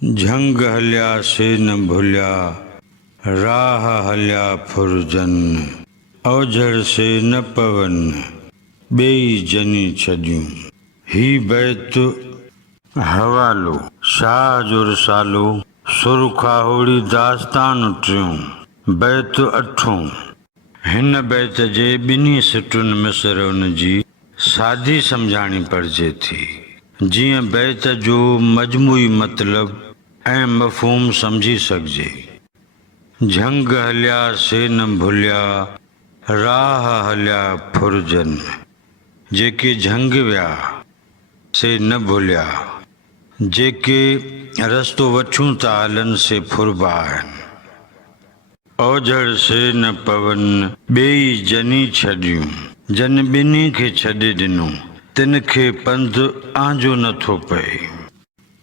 झंग हलिया से न भुलिया, राह हलिया फुरजन, ओझड़ से न पवन, बेई जनी छॾियूं। ही बैत हवालो, शाह जो रसालो, सुरखाहोड़ी दास्तान टियों। बैत अठों। हिन बैत जे ॿिन्ही सिटुनि मिसरनि जी सादी सम्झाणी पड़िजे थी, जीअं बैत जो मजमूई मतिलबु ऐं मफ़हूम समझी सघिजे। झंग हलिया से न भुलिया, राह हलिया फुरजन। जेके झंग विया से न भुलिया, जेके रस्तो वठूं था हलनि से फुरबा आहिनि। ओझड़ से न पवन, ॿेई जनी छॾियूं। जन ॿिन्ही खे छॾे ॾिनो, तिन खे पंधु आंजो नथो पए।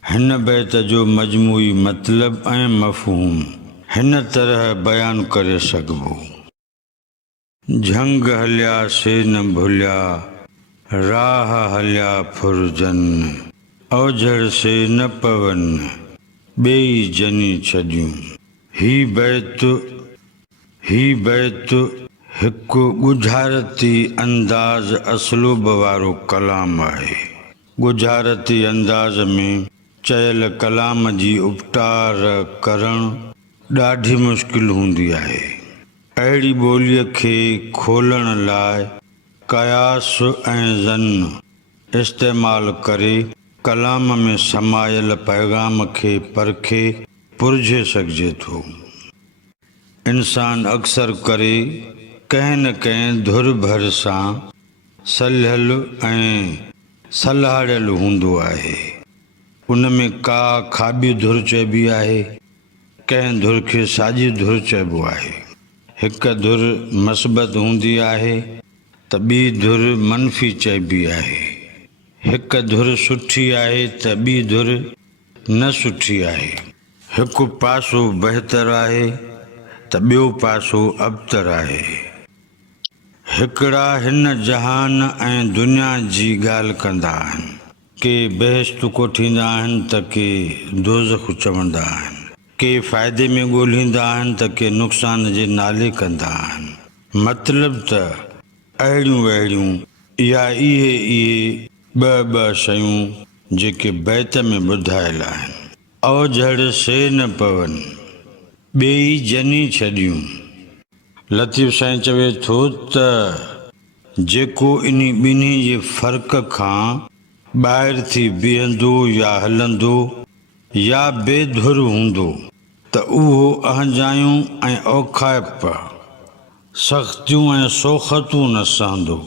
हिन बैत जो मजमूई मतिलबु ऐं मफ़हूम हिन तरह बयानु करे सघिबो। झंग हलिया से न भुलिया, राह हलिया फुरजन, ओझड़ से न पवन, ॿेई जनी छॾियूं। ही बैत हिकु ॻुझारती अंदाज़ असलूब वारो कलाम आहे। ॻुझारती अंदाज़ में चयल कलाम जी उपटार करणु ॾाढी मुश्किल हूंदी आहे। अहिड़ी ॿोलीअ खे खोलण लाइ कयास ऐं ज़न इस्तेमालु करे कलाम में समायल पैगाम खे परखे पुरिझे सघिजे थो। इंसान अक्सर करे कंहिं न कंहिं धुर भर सां सलिहल ऐं सलाहियल हूंदो आहे। उन में का खाॿी धुर चइबी आहे, कंहिं धुर खे साॼी धुर चइबो आहे। हिकु धुर मस्बत हूंदी आहे त ॿी धुर मनफ़ी चइबी आहे। हिकु धुर सुठी आहे त ॿी धुर न सुठी आहे। हिकु पासो बहितर आहे त ॿियो पासो अबतर आहे। हिकिड़ा हिन जहान ऐं दुनिया जी ॻाल्हि कंदा आहिनि। के बहश्त कोठींदा आहिनि त के दोज़ख चवंदा आहिनि। के फ़ाइदे में ॻोल्हींदा आहिनि त के नुक़सान जे नाले कंदा आहिनि। मतिलबु त अहिड़ियूं या इहे ॿ शयूं जेके बैत में ॿुधायल आहिनि। ओझड़ से न पवन, ॿेई जनी छॾियूं। लतीफ़ साईं चवे थो त जेको इन ॿिन्ही जे फ़र्क़ खां ॿाहिरि थी बीहंदो या हलंदो या बेधुर हूंदो त उहो अहंजायूं ऐं औखाइप, सख़्तियूं ऐं सोख़तूं न सहंदो।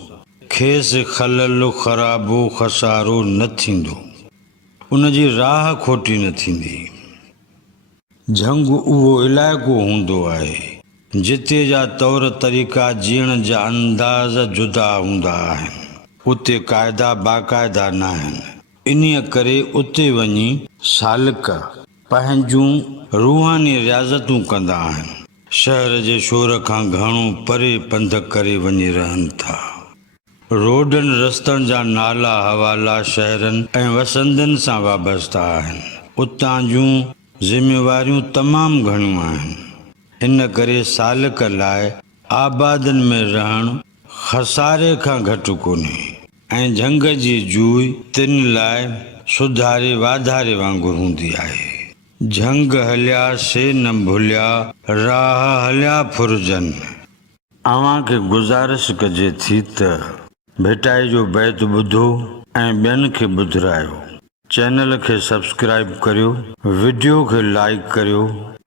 खेसि ख़लल ख़राबो ख़सारो न थींदो। उन जी राह खोटी न थींदी। झंग उहो इलाइक़ो हूंदो आहे जिते जा तौर तरीक़ा जीअण जा अंदाज़ जुदा हूंदा आहिनि। उते क़ाइदा बाक़ाइदा न आहिनि। इन्हीअ करे उते वञी सालिक पंहिंजूं रूहानी रियाज़तूं कंदा आहिनि। शहर जे शोर खां घणो परे पंध करे वञी रहनि था। रोडनि रस्तनि जा नाला हवाला शहरनि ऐं वसंदनि सां वाबस्ता आहिनि। उतां जूं ज़िमेवारियूं तमामु घणियूं आहिनि। इन करे सालिक लाइ आबादनि में रहणु ख़सारे खां घटि कोन्हे ऐं झंग जी जूई तिन लाइ सुधारे वाधारे वांगुरु हूंदी आहे। झंग हलिया से न भुलिया, राह हलिया फुरजन। अव्हांखे गुज़ारिश कजे थी त भेटाई जो बैत ॿुधो ऐं ॿियनि खे ॿुधायो। चैनल खे सब्सक्राइब करियो, वीडियो खे लाइक करियो।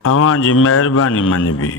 अव्हां जी महिरबानी मञिबी।